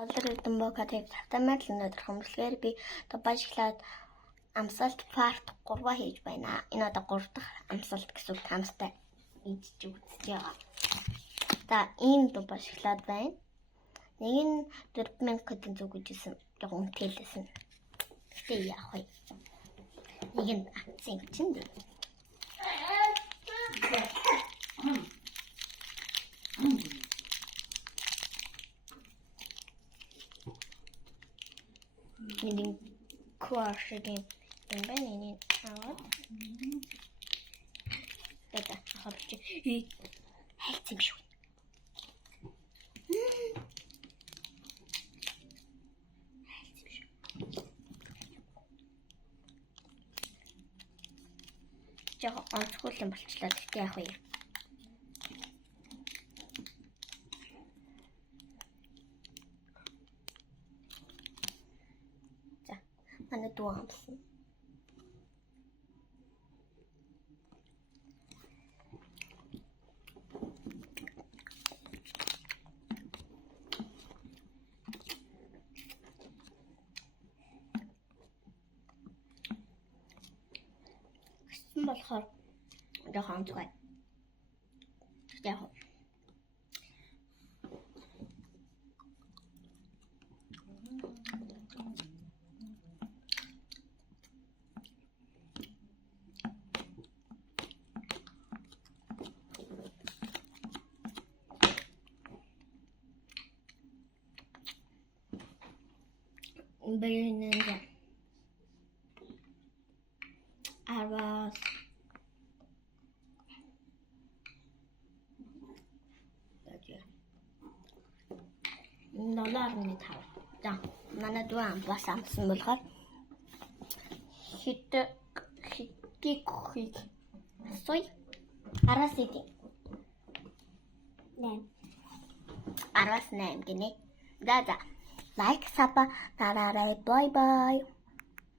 Олрын бокатыг автомат л өнөөдөр хөмсгөр би бажиглаад амсалт парт 3 хийж байна. Энэ одоо 3 дахь амсалт гэсэн үг хамстай ийдж үзэж байгаа. За ийм бажиглаад байна. Нэг нь 4000 кодын зүг гэжсэн. Жогон тэлсэн. Гэтэ яах вэ? Нэг нь акцент чинь дээ. Нэг квашгийн юм байна. Энийг аваад. Тэtä хавч. Хайц юм шүү. Яг онцгойлон болчлаа. Тэгтээ яах вэ? За, манай дуу амсан. болохоор жоохон онцгой. Яг бэлэнэ аваас $5. За, манай дүү бас амсан болохоор хитгийг сой араас идэв. 8 гинэ. За лайк сапа дараарай. Бай бай.